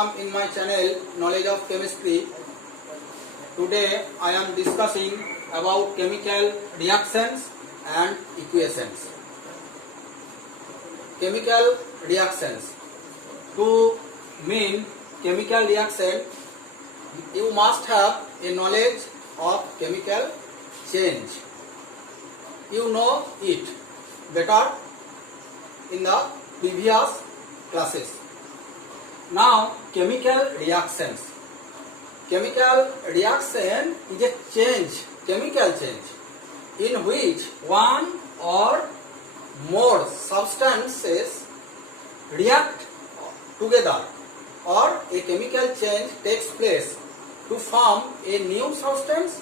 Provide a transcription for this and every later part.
welcome in my channel Knowledge of Chemistry. Today I am discussing about chemical reactions and equations. Chemical reactions. To mean chemical reaction, you must have a knowledge of chemical change. You know it better in the previous classes. Now, chemical reactions. Chemical reaction is a change, chemical change, in which one or more substances react together, or a chemical change takes place to form a new substance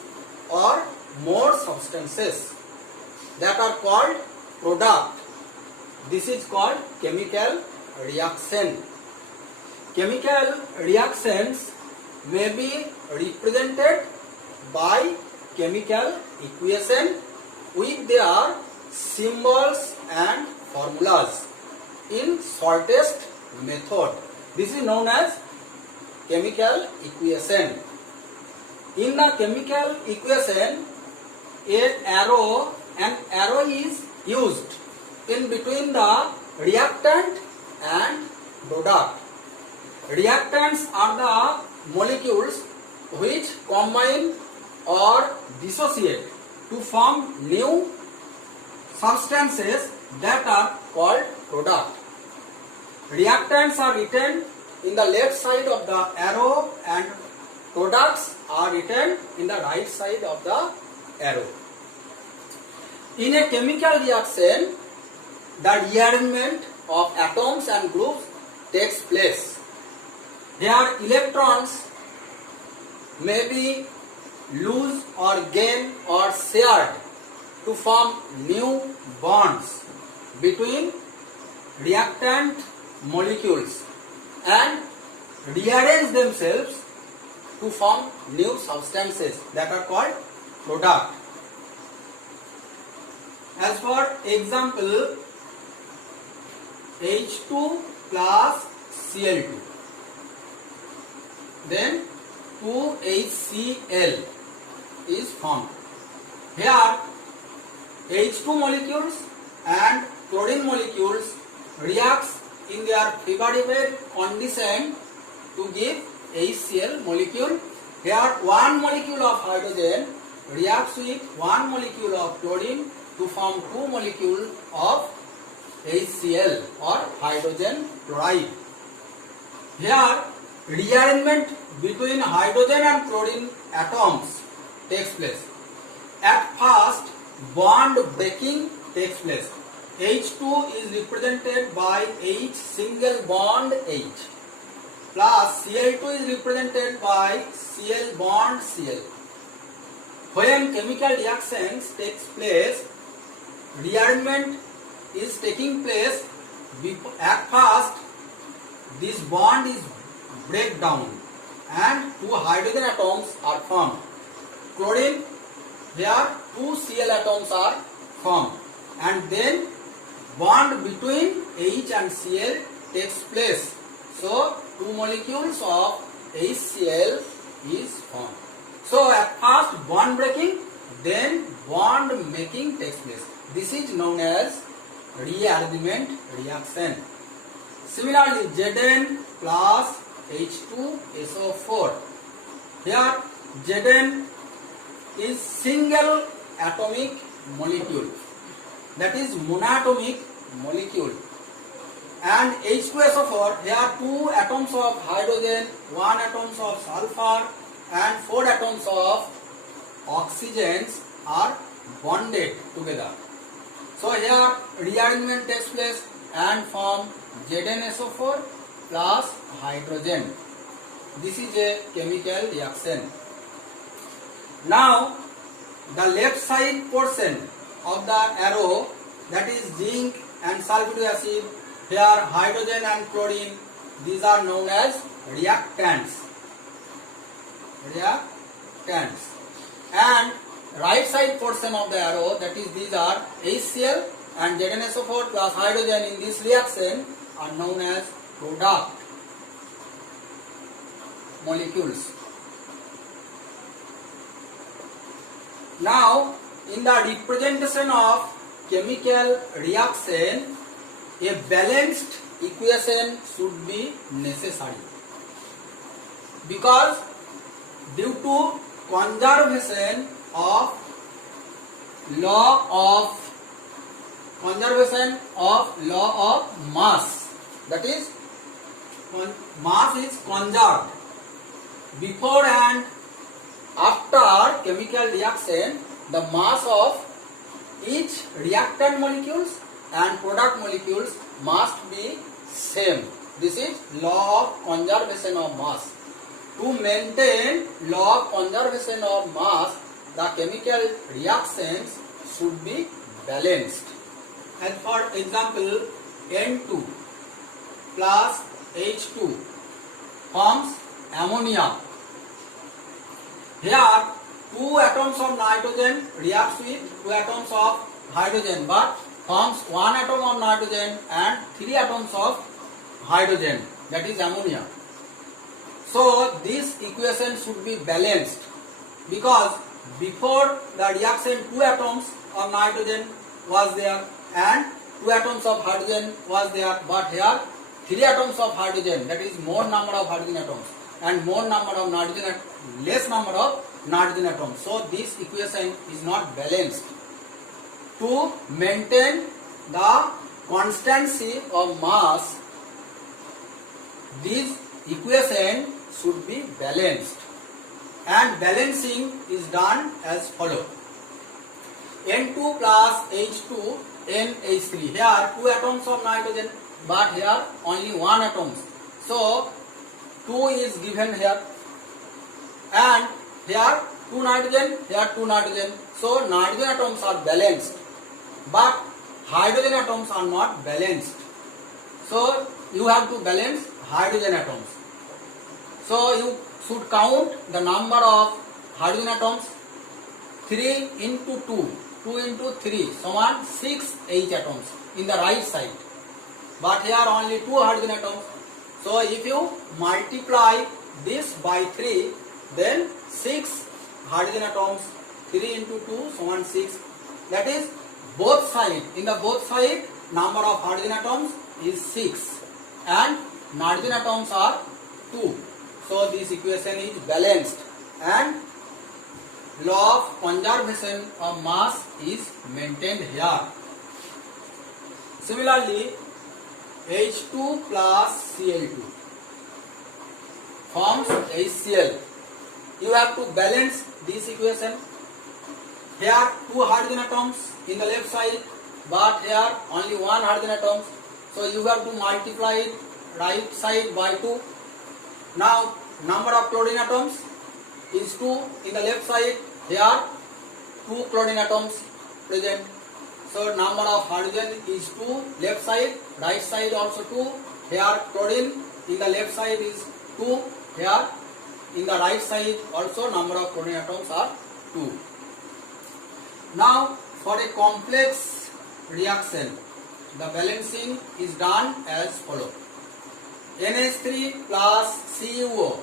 or more substances that are called product. This is called chemical reaction. Chemical reactions may be represented by chemical equation with their symbols and formulas in shortest method. This is known as chemical equation. In the chemical equation, an arrow is used in between the reactant and product. Reactants are the molecules which combine or dissociate to form new substances that are called product. Reactants are written in the left side of the arrow and products are written in the right side of the arrow. In a chemical reaction, the rearrangement of atoms and groups takes place. Their electrons may be loose or gain or shared to form new bonds between reactant molecules and rearrange themselves to form new substances that are called product. As for example, H2 plus Cl2, then 2HCl is formed. Here H2 molecules and chlorine molecules reacts in their favorable condition to give HCl molecule. Here one molecule of hydrogen reacts with one molecule of chlorine to form two molecules of HCl or hydrogen chloride. Here rearrangement between hydrogen and chlorine atoms takes place. At first, bond breaking takes place. H2 is represented by H single bond H plus Cl2 is represented by Cl bond Cl. When chemical reactions takes place, rearrangement is taking place. At first, this bond is break down and two hydrogen atoms are formed. Chlorine, here two Cl atoms are formed, and then bond between H and Cl takes place. So two molecules of HCl is formed. So at first bond breaking, then bond making takes place. This is known as rearrangement reaction. Similarly, Zn plus H2SO4. Here Zn is single atomic molecule, that is monatomic molecule, and H2SO4, here two atoms of hydrogen, one atoms of sulfur and four atoms of oxygens are bonded together. So here rearrangement takes place and form ZnSO4 plus hydrogen. This is a chemical reaction. Now the left side portion of the arrow, that is zinc and sulfuric acid, here hydrogen and chlorine, these are known as reactants. And right side portion of the arrow, that is these are HCl and ZnSO4 plus hydrogen in this reaction are known as product. molecules. Now, in the representation of chemical reaction, a balanced equation should be necessary, because due to conservation of law of mass, that is, mass is conserved before and after chemical reaction. The mass of each reactant molecules and product molecules must be same. This is law of conservation of mass. To maintain law of conservation of mass, the chemical reactions should be balanced. As for example, N2 plus H2 forms ammonia. Here, 2 atoms of nitrogen reacts with 2 atoms of hydrogen, but forms 1 atom of nitrogen and 3 atoms of hydrogen, that is ammonia. So this equation should be balanced, because before the reaction 2 atoms of nitrogen was there and 2 atoms of hydrogen was there, but here 3 atoms of hydrogen, that is more number of hydrogen atoms, and more number of nitrogen, less number of nitrogen atoms. So this equation is not balanced. To maintain the constancy of mass, this equation should be balanced, and balancing is done as follows. N2 plus H2 NH3. Here 2 atoms of nitrogen, but here only 1 atom. So 2 is given here, and here 2 nitrogen, here 2 nitrogen. So nitrogen atoms are balanced, but hydrogen atoms are not balanced. So you have to balance hydrogen atoms. So you should count the number of hydrogen atoms. 3 into 2, 2 into 3 = 6 H atoms in the right side, but here only 2 hydrogen atoms. So if you multiply this by 3, then 6 hydrogen atoms, 3 into 2 = 6. That is, both side, in the both side, number of hydrogen atoms is 6 and nitrogen atoms are 2. So this equation is balanced, and law of conservation of mass is maintained here. Similarly, H2 plus Cl2 forms HCl. You have to balance this equation. Here 2 hydrogen atoms in the left side, but here only 1 hydrogen atom. So you have to multiply it right side by 2. Now number of chlorine atoms is 2 in the left side. Here 2 chlorine atoms present. So number of hydrogen is 2 left side, right side also 2. Here chlorine in the left side is 2. Here in the right side also number of chlorine atoms are 2. Now for a complex reaction, the balancing is done as follows. NH3 plus CuO,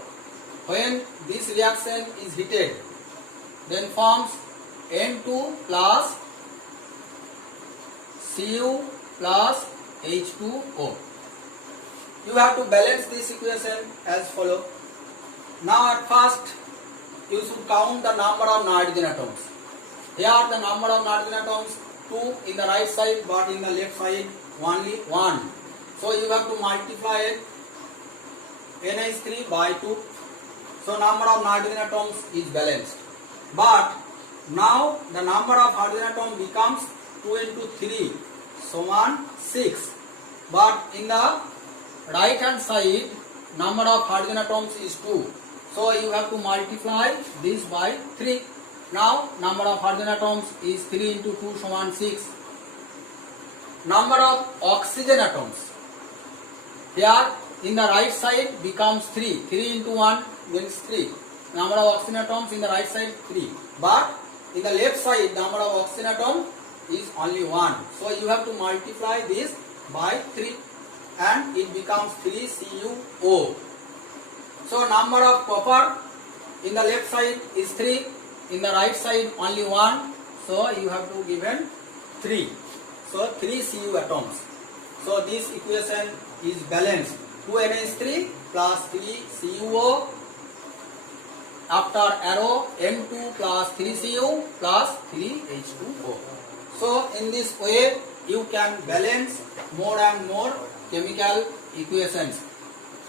when this reaction is heated, then forms N2 plus Cu plus H2O. You have to balance this equation as follows. Now at first you should count the number of nitrogen atoms. Here the number of nitrogen atoms 2 in the right side, but in the left side only 1. So you have to multiply it NH3 by 2. So number of nitrogen atoms is balanced. But now the number of hydrogen atom becomes 2 into 3 = 6. But in the right hand side number of hydrogen atoms is 2. So you have to multiply this by 3. Now number of hydrogen atoms is 3 into 2 = 6. Number of oxygen atoms, here in the right side becomes 3. 3 into 1 means 3. Number of oxygen atoms in the right side 3. But in the left side number of oxygen atom is only 1. So you have to multiply this by 3 and it becomes 3CuO. So number of copper in the left side is 3, in the right side only 1. So you have to given 3. So 3 Cu atoms. So this equation is balanced. 2NH3 plus 3 CuO. After arrow N2 plus 3 Cu plus 3 H2O. So in this way you can balance more and more chemical equations.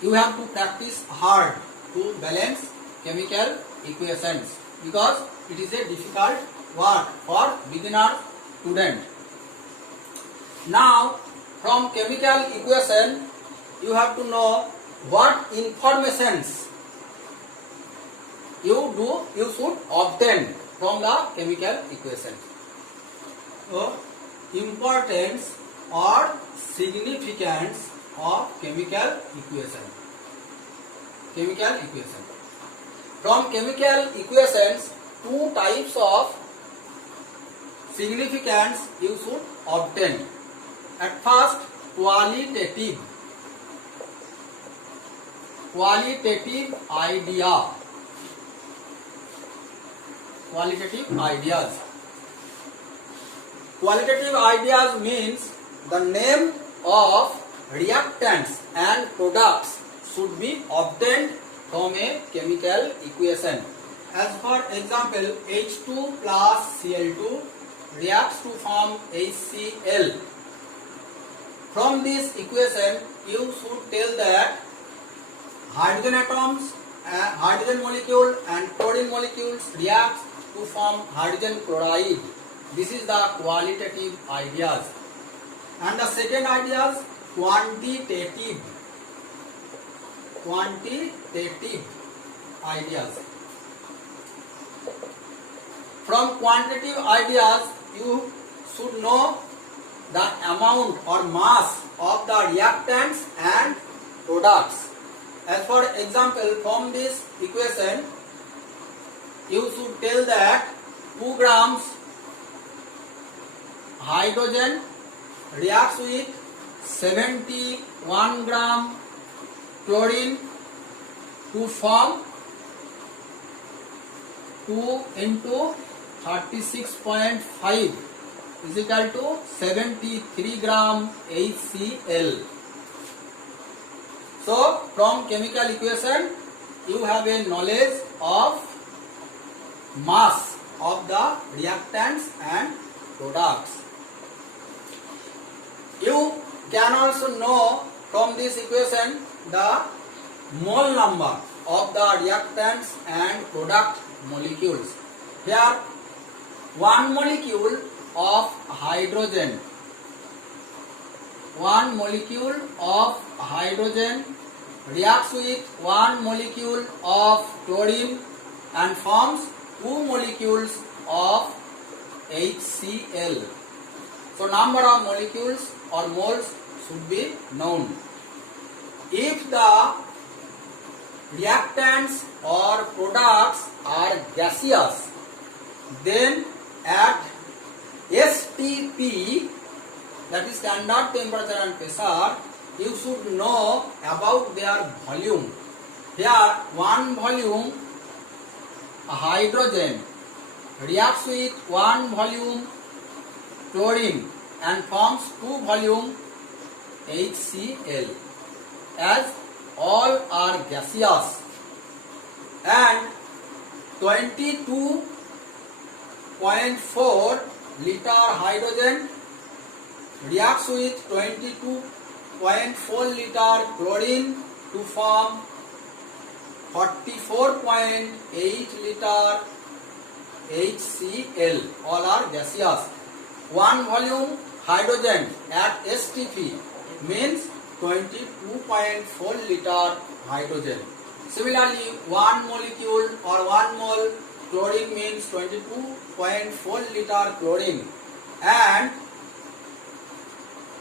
You have to practice hard to balance chemical equations because it is a difficult work for beginner student. Now from chemical equation you have to know what informations you should obtain from the chemical equation. So importance or significance of chemical equation. From chemical equations, two types of significance you should obtain. At first, qualitative idea. Qualitative ideas. Qualitative ideas means the name of reactants and products should be obtained from a chemical equation. As for example, H2 plus Cl2 reacts to form HCl. From this equation, you should tell that hydrogen atoms, hydrogen molecule and chlorine molecules react to form hydrogen chloride. This is the qualitative ideas. And the second ideas, quantitative ideas. From quantitative ideas, you should know the amount or mass of the reactants and products. As for example, from this equation, you should tell that 2 grams hydrogen reacts with 71 gram chlorine to form 2 into 36.5 is equal to 73 gram HCl. So from chemical equation you have a knowledge of mass of the reactants and products. You can also know from this equation the mole number of the reactants and product molecules. Here one molecule of hydrogen reacts with one molecule of chlorine and forms 2 molecules of HCl. So number of molecules or moles should be known. If the reactants or products are gaseous, then at STP, that is standard temperature and pressure, you should know about their volume. Here one volume hydrogen reacts with one volume chlorine and forms 2 volume HCl, as all are gaseous, and 22.4 liter hydrogen reacts with 22.4 liter chlorine to form 44.8 liter HCl. All are gaseous. One volume hydrogen at STP means 22.4 liter hydrogen. Similarly, one molecule or 1 mole chlorine means 22.4 liter chlorine, and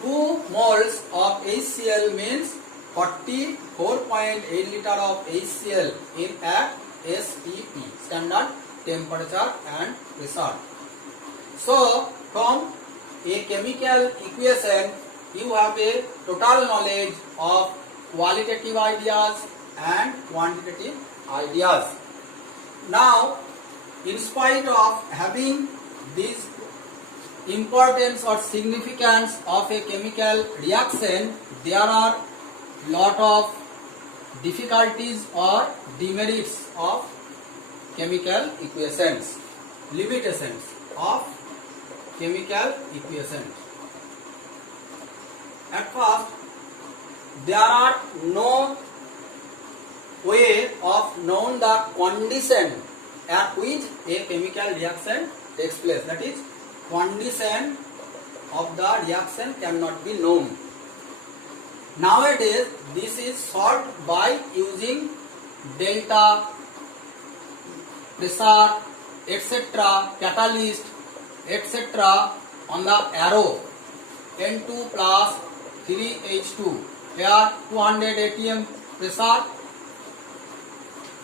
2 moles of HCl means 44.8 liter of HCl in at STP, standard temperature and pressure. So from a chemical equation you have a total knowledge of qualitative ideas, and quantitative ideas. Now, in spite of having this importance or significance of a chemical reaction, there are lot of difficulties or demerits of chemical equations, limitations of chemical equations. At first, there are no way of knowing the condition at which a chemical reaction takes place. That is, condition of the reaction cannot be known. Nowadays, this is solved by using delta, pressure, etc., catalyst, etc. on the arrow N2 plus 3H2, where 200 atm pressure,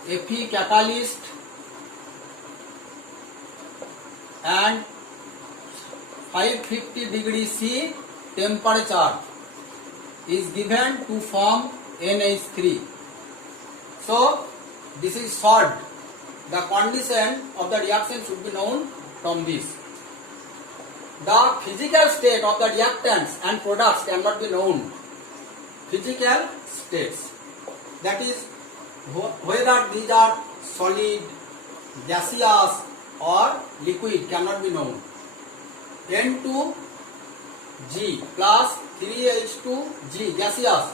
Fe catalyst, and 550 degree C temperature is given to form NH3. So this is solved. The condition of the reaction should be known from this. The physical state of the reactants and products cannot be known. Physical states, that is, whether these are solid, gaseous or liquid, cannot be known. N2G plus 3H2G gaseous,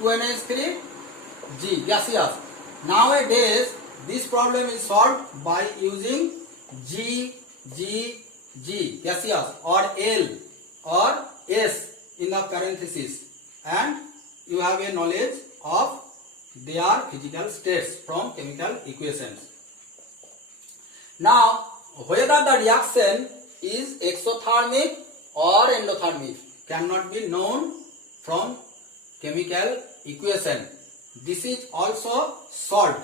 2NH3G gaseous. Nowadays, this problem is solved by using G gaseous or L or S in the parenthesis, and you have a knowledge of their physical states from chemical equations. Now, whether the reaction is exothermic or endothermic cannot be known from chemical equation. This is also solved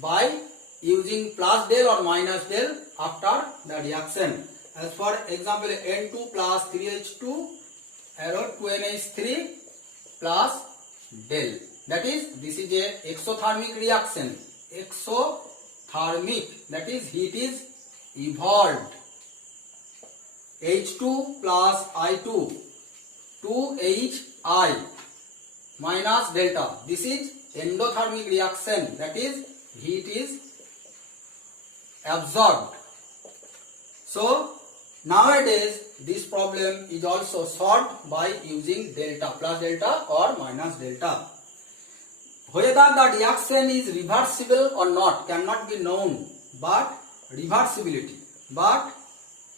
by using plus del or minus del after the reaction. As for example, N2 plus 3H2 arrow 2NH3 plus del. That is, this is a exothermic reaction. Exothermic, that is, heat is evolved. H2 plus I2, 2HI minus delta. This is endothermic reaction, that is, heat is absorbed. So, nowadays this problem is also solved by using delta, plus delta or minus delta. Whether the reaction is reversible or not cannot be known, but reversibility. But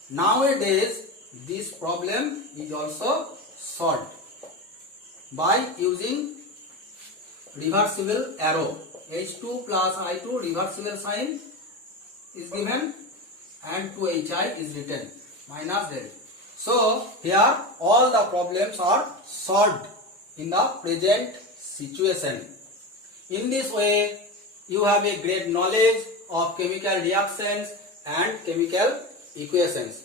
nowadays this problem is also solved by using reversible arrow. H2 plus I2 reversible sign is given and 2HI is written minus del. So here all the problems are solved in the present situation. In this way, you have a great knowledge of chemical reactions and chemical equations.